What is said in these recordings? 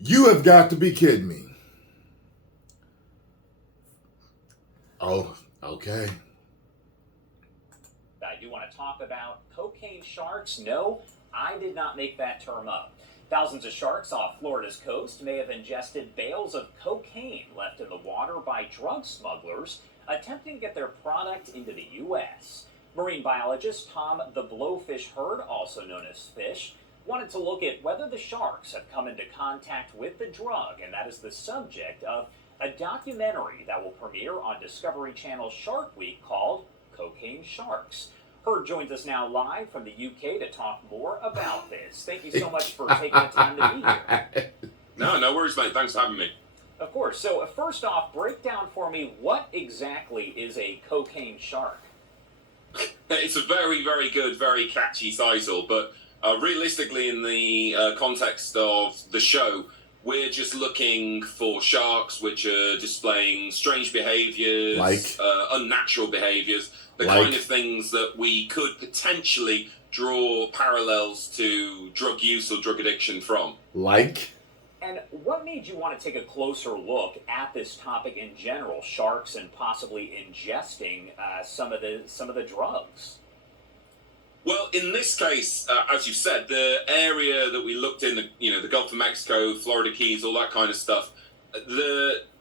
You have got to be kidding me. Oh, okay. I do want to talk about cocaine sharks. No, I did not make that term up. Thousands of sharks off Florida's coast may have ingested bales of cocaine left in the water by drug smugglers attempting to get their product into the U.S. Marine biologist Tom the Blowfish Hurd, also known as Fish, wanted to look at whether the sharks have come into contact with the drug, and that is the subject of a documentary that will premiere on Discovery Channel's Shark Week called Cocaine Sharks. Hurd joins us now live from the UK to talk more about this. Thank you so much for taking the time to be here. No worries, mate. Thanks for having me. Of course. So first off, break down for me what exactly is a cocaine shark? It's a very, very good, very catchy title, but realistically, in the context of the show, we're just looking for sharks which are displaying strange behaviours, unnatural behaviours, the kind of things that we could potentially draw parallels to drug use or drug addiction from. And what made you want to take a closer look at this topic in general, sharks and possibly ingesting some of the drugs? Well, in this case, as you said, the area that we looked in, the Gulf of Mexico, Florida Keys, all that kind of stuff,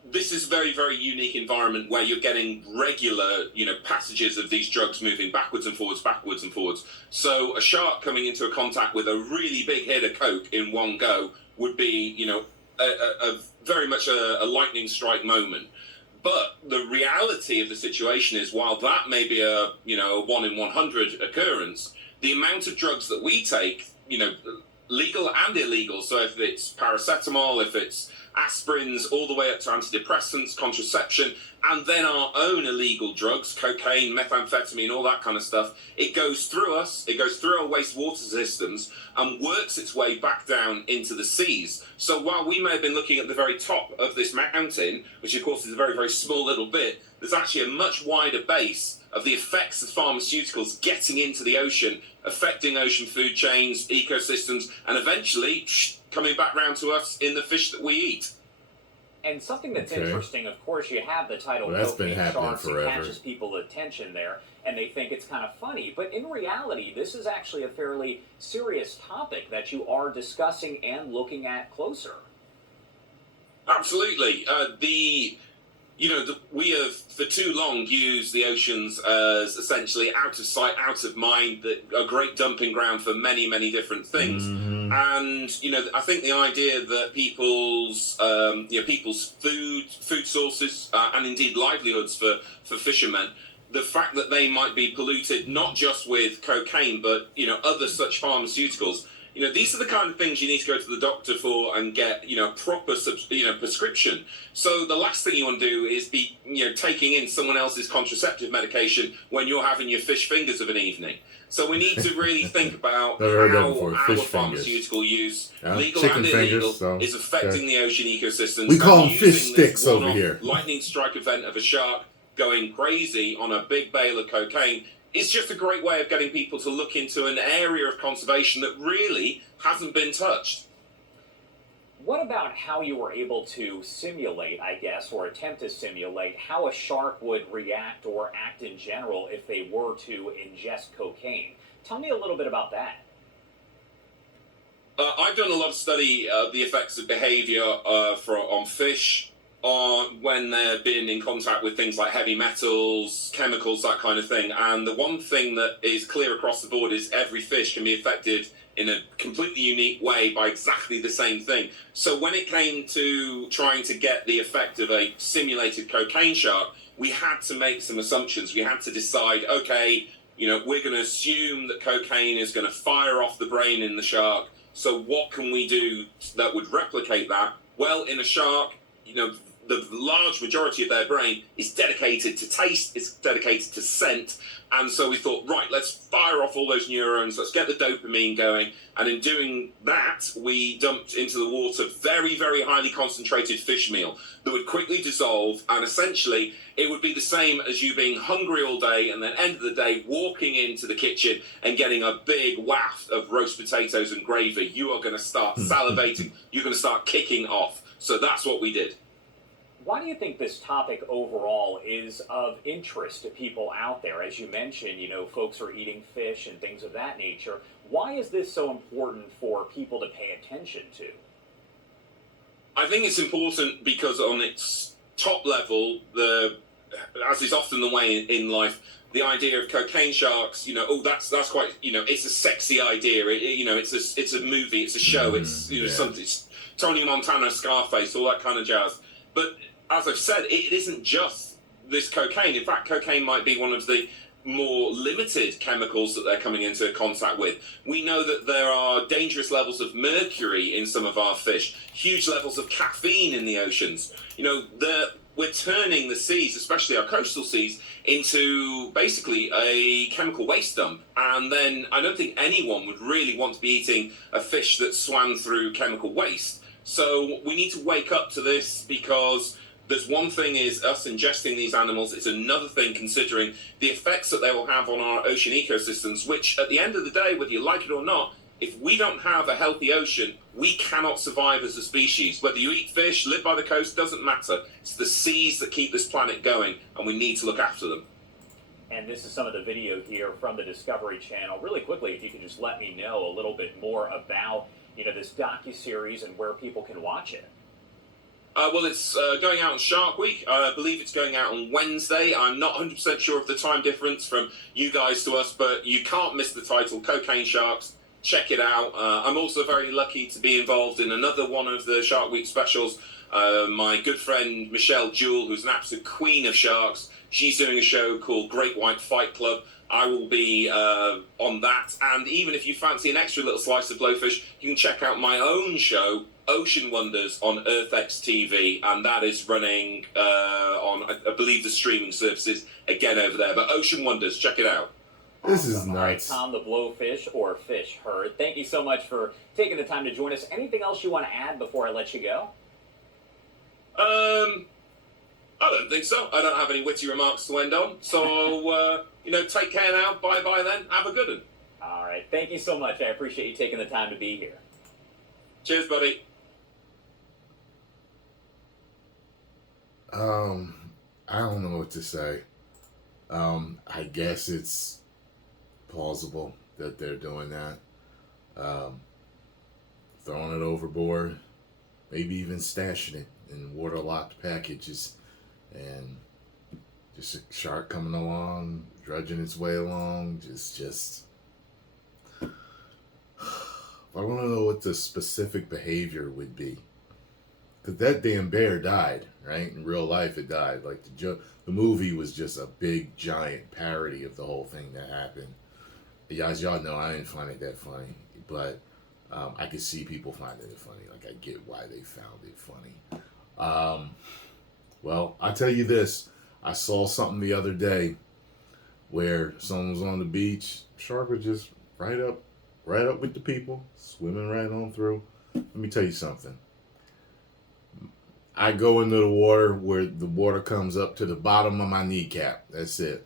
this is a very, very unique environment where you're getting regular, passages of these drugs moving backwards and forwards. So a shark coming into a contact with a really big hit of coke in one go would be, a very much a lightning strike moment. But the reality of the situation is, while that may be a 1 in 100 occurrence, the amount of drugs that we take, legal and illegal, so if it's paracetamol, if it's aspirins, all the way up to antidepressants, contraception, and then our own illegal drugs, cocaine, methamphetamine, all that kind of stuff, it goes through us, it goes through our wastewater systems and works its way back down into the seas. So while we may have been looking at the very top of this mountain, which of course is a very, very small little bit, there's actually a much wider base of the effects of pharmaceuticals getting into the ocean, affecting ocean food chains, ecosystems, and eventually coming back round to us in the fish that we eat. And something that's interesting, of course, you have the title Cocaine Sharks. It catches people's attention there, and they think it's kind of funny. But in reality, this is actually a fairly serious topic that you are discussing and looking at closer. Absolutely. We have for too long used the oceans as essentially out of sight, out of mind, a great dumping ground for many, many different things. Mm-hmm. And, I think the idea that people's food sources and indeed livelihoods for fishermen, the fact that they might be polluted not just with cocaine, but, other such pharmaceuticals, these are the kind of things you need to go to the doctor for and get, proper, prescription. So the last thing you want to do is be, taking in someone else's contraceptive medication when you're having your fish fingers of an evening. So we need to really think about how our pharmaceutical use, legal and illegal, is affecting the ocean ecosystems. We call them fish sticks over here. Lightning strike event of a shark going crazy on a big bale of cocaine. It's just a great way of getting people to look into an area of conservation that really hasn't been touched. What about how you were able to simulate, I guess, or attempt to simulate how a shark would react or act in general if they were to ingest cocaine? Tell me a little bit about that. I've done a lot of study of the effects of behavior on fish, when they're being in contact with things like heavy metals, chemicals, that kind of thing. And the one thing that is clear across the board is every fish can be affected in a completely unique way by exactly the same thing. So when it came to trying to get the effect of a simulated cocaine shark, we had to make some assumptions. We had to decide, okay, we're going to assume that cocaine is going to fire off the brain in the shark. So what can we do that would replicate that? Well, in a shark, the large majority of their brain is dedicated to taste, it's dedicated to scent. And so we thought, right, let's fire off all those neurons, let's get the dopamine going. And in doing that, we dumped into the water very, very highly concentrated fish meal that would quickly dissolve. And essentially, it would be the same as you being hungry all day and then end of the day walking into the kitchen and getting a big waft of roast potatoes and gravy. You are going to start salivating. You're going to start kicking off. So that's what we did. Why do you think this topic overall is of interest to people out there? As you mentioned, folks are eating fish and things of that nature. Why is this so important for people to pay attention to? I think it's important because on its top level, as is often the way in life, the idea of cocaine sharks, that's quite, it's a sexy idea. It's a movie, it's a show, it's something. It's Tony Montana, Scarface, all that kind of jazz. But as I've said, it isn't just this cocaine. In fact, cocaine might be one of the more limited chemicals that they're coming into contact with. We know that there are dangerous levels of mercury in some of our fish, huge levels of caffeine in the oceans. We're turning the seas, especially our coastal seas, into basically a chemical waste dump. And then I don't think anyone would really want to be eating a fish that swam through chemical waste. So we need to wake up to this, because there's one thing is us ingesting these animals. It's another thing considering the effects that they will have on our ocean ecosystems, which at the end of the day, whether you like it or not, if we don't have a healthy ocean, we cannot survive as a species. Whether you eat fish, live by the coast, doesn't matter. It's the seas that keep this planet going, and we need to look after them. And this is some of the video here from the Discovery Channel. Really quickly, if you could just let me know a little bit more about this docuseries and where people can watch it. Well, it's going out on Shark Week. I believe it's going out on Wednesday. I'm not 100% sure of the time difference from you guys to us, but you can't miss the title, Cocaine Sharks. Check it out. I'm also very lucky to be involved in another one of the Shark Week specials. My good friend Michelle Jewell, who's an absolute queen of sharks, she's doing a show called Great White Fight Club. I will be on that. And even if you fancy an extra little slice of blowfish, you can check out my own show, Ocean Wonders, on EarthX TV, and that is running on, I believe, the streaming services again over there. But Ocean Wonders, check it out. This is All right, nuts. Tom the Blowfish, or Fish Herd, thank you so much for taking the time to join us. Anything else you want to add before I let you go? I don't think so. I don't have any witty remarks to end on. So, take care now. Bye-bye then. Have a good one. All right, thank you so much. I appreciate you taking the time to be here. Cheers, buddy. I don't know what to say. I guess it's plausible that they're doing that. Throwing it overboard, maybe even stashing it in waterlocked packages, and just a shark coming along, drudging its way along, just I want to know what the specific behavior would be. Because that damn bear died, right? In real life, it died. Like, the movie was just a big, giant parody of the whole thing that happened. As y'all know, I didn't find it that funny. But I could see people finding it funny. Like, I get why they found it funny. Well, I'll tell you this. I saw something the other day where someone was on the beach. Shark was just right up with the people, swimming right on through. Let me tell you something. I go into the water where the water comes up to the bottom of my kneecap. That's it.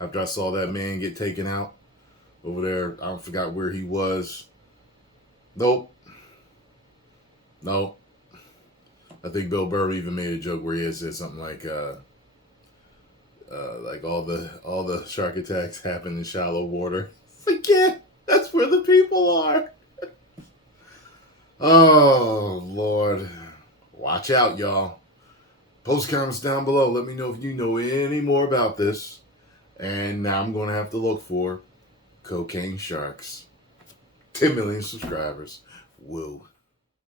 After I saw that man get taken out over there, I forgot where he was. Nope. I think Bill Burr even made a joke where he had said something like all the shark attacks happen in shallow water. It's like, yeah, that's where the people are. Oh, Lord. Watch out, y'all. Post comments down below. Let me know if you know any more about this. And now I'm going to have to look for cocaine sharks. 10 million subscribers. Woo.